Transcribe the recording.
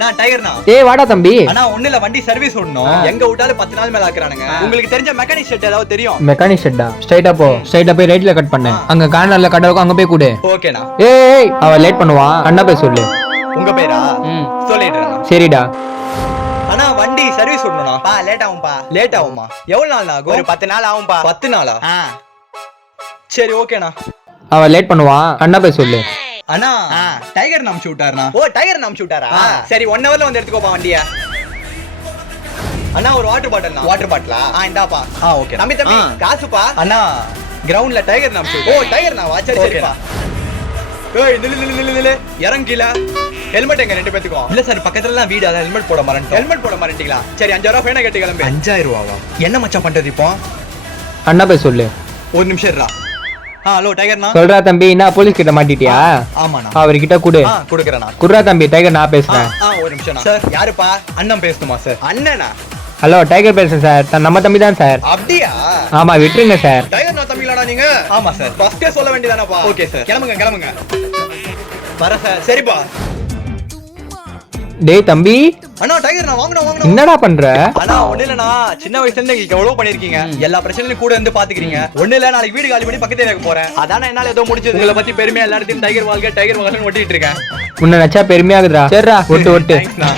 நான் டைகர்னா. ஏய் வாடா தம்பி. அண்ணா ஒண்ணு இல்ல, வண்டி சர்வீஸ் விடணும். எங்க விட்டாலும் 10 நாள் மேல ஆக்குறானுங்க. உங்களுக்கு தெரிஞ்ச மெக்கானிக் ஷெட் ஏதாவது தெரியும்? மெக்கானிக் ஷெட்டா? ஸ்ட்ரைட்டா போ, ஸ்ட்ரைட்டா போய் ரைட்ல கட் பண்ணு. அங்க கார்னர்ல கடை இருக்கும், அங்க போய் கூடு. ஓகேண்ணா. ஏய் அவ லேட் பண்ணுவான், அண்ணா போய் சொல்லு. உங்க பேரா? சொல்லிடுறேன். சரிடா. அண்ணா வண்டி சர்வீஸ் விடணும்னா. லேட் ஆகும்பா. லேட் ஆகுமா? எவ்வளவு நாள் ஆகும்? ஒரு 10 நாள் ஆகும்பா. 10 நாளா? சரி ஓகேண்ணா. அவ லேட் பண்ணுவான், அண்ணா போய் சொல்லு. அண்ணா டைகர் நாமச்சு விட்டாருண்ணா. ஓ டைகர் நாமச்சு விட்டாரா? சரி 1 ஹவர்ல வந்து எடுத்துக்கோப்பா வண்டிய. அண்ணா ஒரு வாட்டர் பாட்டில். வாட்டர் பாட்டிலா? இந்தாப்பா. ஓகே. தம்பி தம்பி காசுப்பா. அண்ணா கிரவுண்ட்ல டைகர் நாமச்சு. ஓ டைகர் நாவா? சரி சரிப்பா. ஏய் நில்லு இறங்கில. ஹெல்மெட் எங்க ரெண்டு பேத்துக்கும்? இல்ல சார், பக்கத்துலலாம் வீடு, அத ஹெல்மெட் போட மறந்துட்டோம். ஹெல்மெட் போட மறந்துட்டீங்களா? சரி 5000 ரூபாய் ஃபைனா கட்டி கிளம்பு. 5000 ரூபாவா? என்ன மச்சான் பண்றது இப்போ? அண்ணா போய் சொல்லு. ஒரு நிமிஷம் இருடா. ஹலோ டைகர்னா. சொல்றா தம்பி, என்ன போலீஸ் கிட்ட மாட்டிட்டியா? ஆமாண்ணா. அவர்கிட்ட குடு. குடுக்குறேண்ணா. குடுறா தம்பி, டைகர் நான் பேசுறேன். ஒரு நிமிஷம் சார். யாருப்பா? அண்ணன் பேசணுமா சார்? அண்ணனா? ஹலோ டைகர் பேசுறேன் சார். நம்ம தம்பி தான் சார். அப்படியா? ஆமா விட்டுருங்க சார். டைகர் நான் தம்பிங்களாடா நீங்க? ஆமா சார். ஃபர்ஸ்டே சொல்ல வேண்டியதானப்பா. Okay sir. கிளம்புங்க. வர சார். சரிப்பா. டேய் தம்பி. அண்ணா டைகர் நான் வாங்கணும். என்னடா பண்ற? அண்ணா ஒண்ணு இல்லண்ணா, சின்ன வயசுல இருந்து நீங்க எவ்வளவு பண்ணிருக்கீங்க, எல்லா பிரச்சனையும் கூட இருந்து பாத்துக்கிறீங்க. ஒண்ணு இல்ல, நாளைக்கு வீடு காலி பண்ணி பக்கத்துல இருக்க போறேன். அதான என்னால ஏதோ முடிஞ்சது. உங்களை பத்தி பெருமையா எல்லா இடத்தையும் டைகர் வாழ்க்கை ஒட்டிட்டு இருக்கேன். உன்னை நினைச்சா பெருமையாகுதுடா. சரிடா, ஒட்டு. தேங்க்ஸ்ண்ணா.